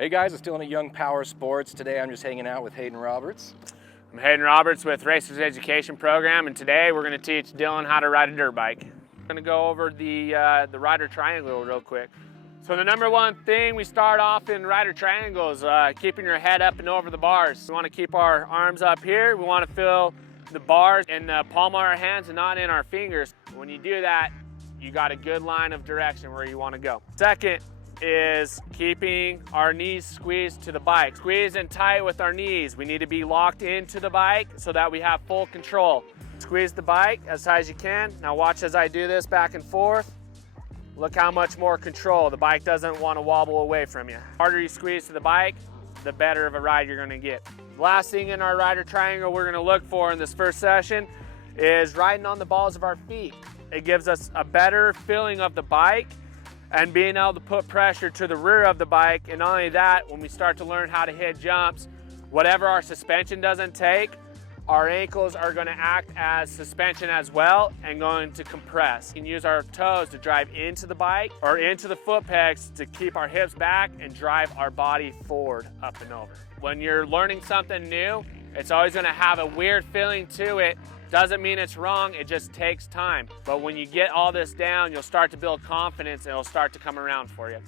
Hey guys, it's Dylan at Young Powersports. Today I'm just hanging out with Hayden Roberts. I'm Hayden Roberts with Racers Education Program, and today we're going to teach Dylan how to ride a dirt bike. We're going to go over the rider triangle real quick. So the number one thing we start off in rider triangle is keeping your head up and over the bars. We want to keep our arms up here. We want to feel the bars in the palm of our hands and not in our fingers. When you do that, you got a good line of direction where you want to go. Second is keeping our knees squeezed to the bike. Squeeze and tight with our knees. We need to be locked into the bike so that we have full control. Squeeze the bike as high as you can. Now watch as I do this back and forth. Look how much more control. The bike doesn't want to wobble away from you. The harder you squeeze to the bike, the better of a ride you're going to get. Last thing in our rider triangle we're going to look for in this first session is riding on the balls of our feet. It gives us a better feeling of the bike and being able to put pressure to the rear of the bike. And not only that, when we start to learn how to hit jumps, whatever our suspension doesn't take, our ankles are going to act as suspension as well and going to compress. We can use our toes to drive into the bike or into the foot pegs to keep our hips back and drive our body forward, up and over. When you're learning something new, it's always going to have a weird feeling to it. Doesn't mean it's wrong, it just takes time. But when you get all this down, you'll start to build confidence and it'll start to come around for you.